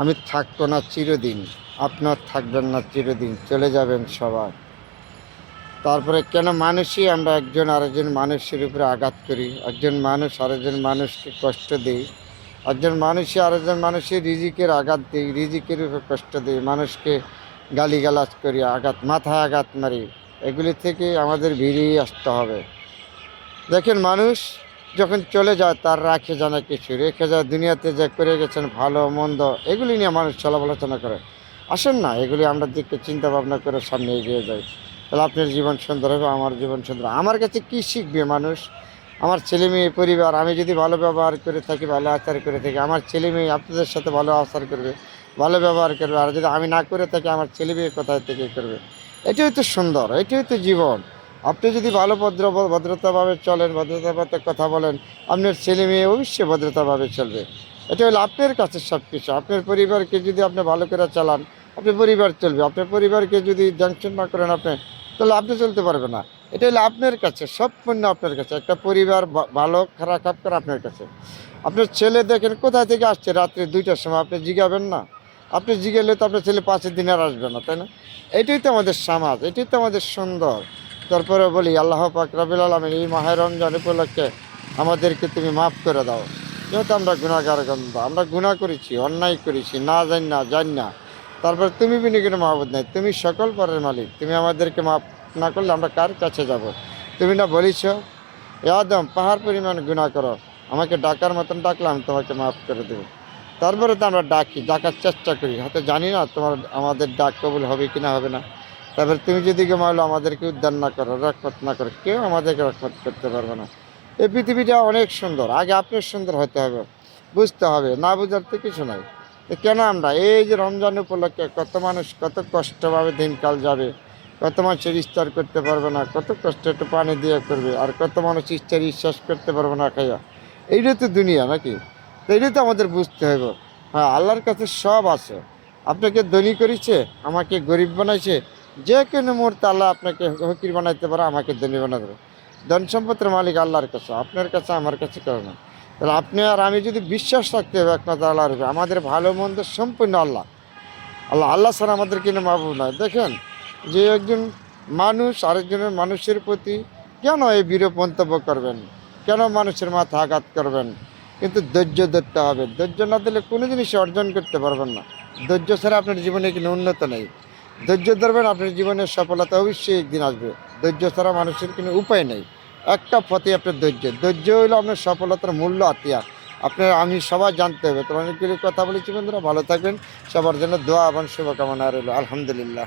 আমি থাকবো না চিরদিন, আপনার থাকবেন না চিরদিন, চলে যাবেন সবাই। তারপরে কেন মানুষই আমরা একজন আরেকজন মানুষের উপরে আঘাত করি, একজন মানুষ আরেকজন মানুষকে কষ্ট দিই, একজন মানুষই আরেকজন মানুষের রিজিকের আঘাত দিই, রিজিকের উপরে কষ্ট দিই, মানুষকে গালিগালাজ করি, মাথায় আঘাত মারি। এগুলি থেকে আমাদের বেরিয়ে আসতে হবে। দেখেন, মানুষ যখন চলে যায় তার রাখে জানা কিছু, রেখে যায় দুনিয়াতে যে করে গেছেন ভালো মন্দ, এগুলি নিয়ে মানুষ চলাচনা করে। আসেন না, এগুলি আমরা দিকে চিন্তা ভাবনা করে সামনে এগিয়ে যাই। তাহলে আপনার জীবন সুন্দর হবে, আমার জীবন সুন্দর। আমার কাছে কি শিখবে মানুষ? আমার ছেলে মেয়ে পরিবার, আমি যদি ভালো ব্যবহার করে থাকি, ভালো আচার করে থাকি, আমার ছেলে মেয়ে আপনাদের সাথে ভালো আচার করবে, ভালো ব্যবহার করবে। আর যদি আমি না করে থাকি, আমার ছেলে মেয়ে কোথায় থেকে করবে? এটাই তো সুন্দর, এটাই তো জীবন। আপনি যদি ভালো ভদ্রতাভাবে চলেন, ভদ্রতাভাবে কথা বলেন, আপনার ছেলে মেয়ে অবশ্যই ভদ্রতাভাবে চলবে। এটা হলো আপনার কাছে সব কিছু। আপনার পরিবারকে যদি আপনি ভালো করে চালান, আপনার পরিবার চলবে। আপনার পরিবারকে যদি জাংশন না করেন আপনি, তাহলে আপনি চলতে পারবেন না। এটা হলো আপনার কাছে, সব পণ্য আপনার কাছে। একটা পরিবার ভালো খারাপ করে আপনার কাছে। আপনার ছেলে দেখেন কোথায় থেকে আসছে, রাত্রে 2টার সময়, আপনি জিগাবেন না? আপনি জিগালে তো আপনার ছেলে 5 দিন আর আসবে না, তাই না? এটাই তো আমাদের সমাজ, এটাই তো আমাদের সুন্দর। তারপরে বলি, আল্লাহ পাক রব্বুল আলামিন এই মাহে রমজান উপলক্ষে আমাদেরকে তুমি মাফ করে দাও। যেহেতু আমরা গুনাহগার গন্ধ, আমরা গুনাহ করেছি, অন্যায় করেছি, না জানি না। তারপর তুমি বিনি কোনো মাহবুদ নাই, তুমি সকল পরের মালিক। তুমি আমাদেরকে মাফ না করলে আমরা কার কাছে যাব? তুমি না বলিস, এ আদম পাহাড় পরিমাণ গুনাহ করো, আমাকে ডাকার মতন ডাকলাম, তোমাকে মাফ করে দেবো। তারপরে তো আমরা ডাকার চেষ্টা করি, হয়তো জানি না আমাদের ডাক কবুল হবে কি না হবে না। তারপরে তুমি যদি মানলো আমাদেরকে উদ্ধার না করো, রক্ষত না করো, কেউ আমাদেরকে রক্ষত করতে পারবে না। এই পৃথিবীটা অনেক সুন্দর, আগে আপনার সুন্দর হতে হবে, বুঝতে হবে। না বুঝার তো কিছু নাই। তো কেন আমরা এই যে রমজান উপলক্ষে কত মানুষ কত কষ্টভাবে দিনকাল যাবে, কত মানুষের ইফতার করতে পারবে না, কত কষ্ট একটু পানি দিয়ে করবে, আর কত মানুষ ইফতার বিশ্বাস করতে পারবে না খাইয়া। এইটাই তো দুনিয়া নাকি? তো এইটাই তো আমাদের বুঝতে হবে। হ্যাঁ, আল্লাহর কাছে সব আছে। আপনাকে ধনী করেছে, আমাকে গরিব বানাইছে। যে কোনো মুহূর্তে আল্লাহ আপনাকে ফকির বানাইতে পারে, আমাকে ধনী বানাতে পারে। ধন সম্পদের মালিক আল্লাহর কাছে, আপনার কাছে, আমার কাছে কেউ না। তাহলে আপনি আর আমি যদি বিশ্বাস রাখতে হবে একমাত্র আল্লাহর উপরে, আমাদের ভালো মন্দ সম্পূর্ণ আল্লাহ। আল্লাহ ছাড়া আমাদের কিনে মাহবুব নয়। দেখেন, যে একজন মানুষ আরেকজনের মানুষের প্রতি কেন এই বিরূপ মন্তব্য করবেন, কেন মানুষের মাথা আঘাত করবেন? কিন্তু ধৈর্য ধরতে হবে। ধৈর্য না দিলে কোনো জিনিস অর্জন করতে পারবেন না। ধৈর্য ছাড়া আপনার জীবনে কোনো উন্নত নেই। ধৈর্য ধরবেন, আপনার জীবনের সফলতা অবশ্যই একদিন আসবে। ধৈর্য ছাড়া মানুষের কোনো উপায় নেই। একটা পথে আপনার ধৈর্য, ধৈর্য হইলো আপনার সফলতার মূল্য হাতিয়ার। আপনার আমি সবাই জানতে হবে। তো অনেকগুলি কথা বলেছি বন্ধুরা, ভালো থাকবেন। সবার জন্য দোয়া এবং শুভকামনা রইল। আলহামদুলিল্লাহ।